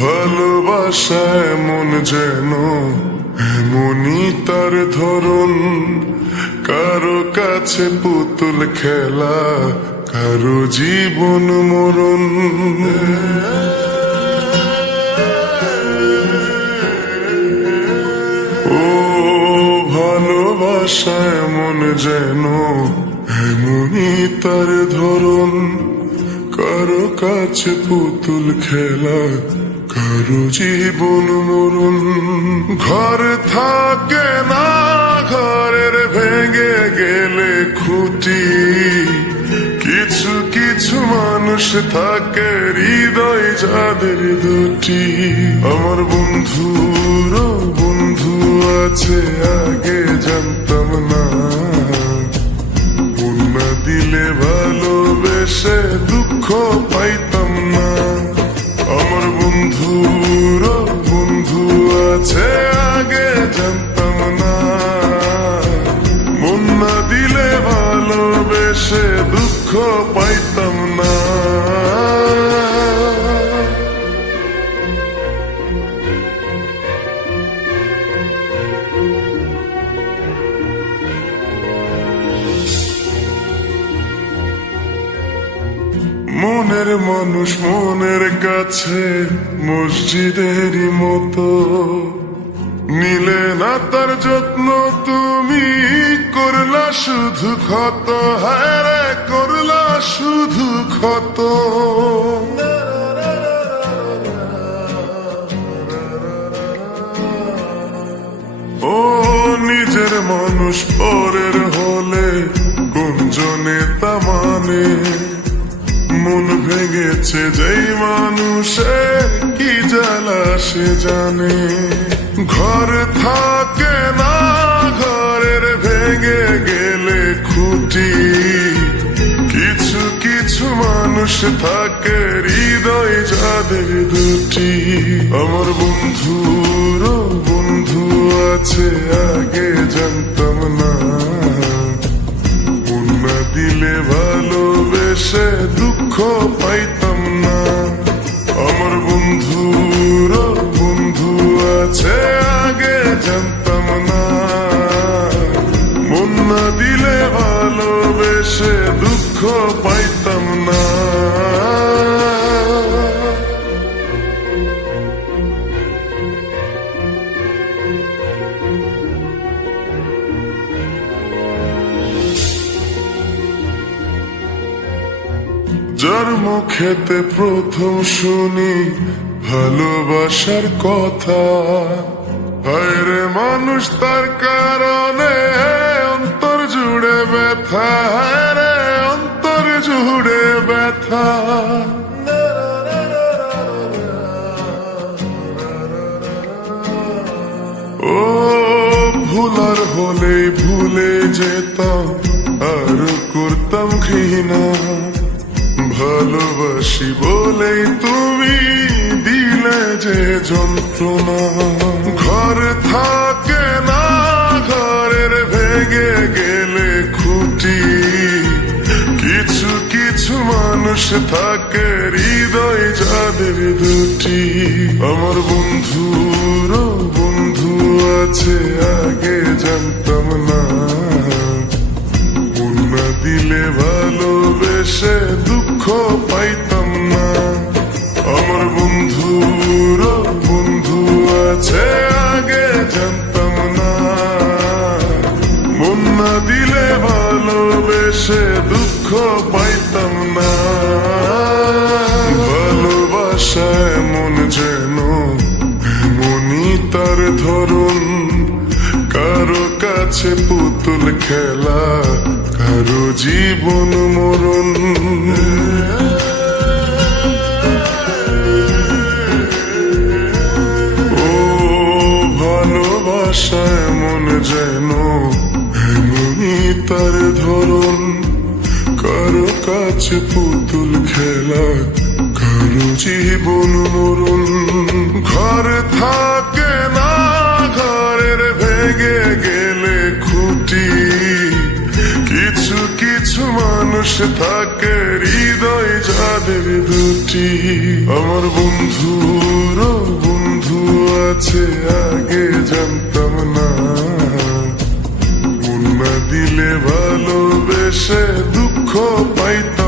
ভালোবাসা এমন যেন এমনই তার ধরন, কারো কাছে পুতুল খেলা, কারো জীবন মরণ। ও ভালোবাসা এমন যেন এমনই তার ধরন, কারো কাছে পুতুল খেলা, কারো জীবন মরণ। ঘর থাকে না, ঘরের ভেঙে গেলে খুঁটি, কিছু কিছু মানুষ থাকে হৃদয় যাদের দুটি। আমার বন্ধুর বন্ধু আছে আগে জানতাম না, মন না দিলে ভালোবেসে দুঃখ পাইতাম না। আমার বন্ধুর বন্ধু আছে আগে জানতাম না, মন না দিলে ভালোবেসে দুঃখ পাইতাম না। মনের মানুষ মনের কাছে মসজিদেরই মতো, নিলে না তার যত্ন তুমি করলা শুধু ক্ষত। হায় রে করলা শুধু ক্ষত। ও নিজের মানুষ পরের হলে গুঞ্জনে তা মানে, মন ভেঙেছে যেই মানুষের কি জ্বালা সে জানে। ঘর থাকে না, ঘরের ভেঙে গেলে খুঁটি, কিছু কিছু মানুষ থাকে হৃদয় যাদের দুটি। আমার বন্ধুর বন্ধু আছে আগে জানতাম না, মন না দিলে ভালোবেসে দুঃখ পাইতাম না। আমার বন্ধুর বন্ধু আছে আগে জানতাম না, মন না দিলে ভালোবেসে দুঃখ পাইতাম না। যার মুখেতে প্রথম শুনি ভালোবাসার কথা, হায় রে মানুষ তার কারণে অন্তর জুড়ে ব্যথা। হায় রে অন্তর জুড়ে ব্যথা। ও ভুলার হলেই ভুলে যেতাম, আর করতাম ঘৃণা। ভালোবাসি বলেই তুমি দিলে যে যন্ত্রণা। ঘর থাকে না, ঘরের ভেঙে গেলে খুঁটি, কিছু কিছু মানুষ থাকে হৃদয় যাদের দুটি। আমার বন্ধুর বন্ধু আছে আগে জানতাম না, মন না দিলে ভালোবেসে দুঃখ পাইতাম না। আমার বন্ধুর বন্ধু আছে আগে জানতাম না, মন না দিলে ভালোবেসে দুঃখ পাইতাম না। ভালোবাসা এমন যেন এমনই তার ধরন, কারো কাছে পুতুল খেলা, কারো জীবন মরণ। ও ভালোবাসা এমন যেন এমনই তার ধরন, কারো কাছে পুতুল খেলা, কারো জীবন মরণ। ঘর থাকে না, ঘরের ভেঙে গেলে খুঁটি, কিছু কিছু মানুষ থাকে হৃদয় যাদের দুটি। আমার বন্ধুর আছে আগে জানতাম না, মন না দিলে ভালোবেসে দুঃখ পাইতাম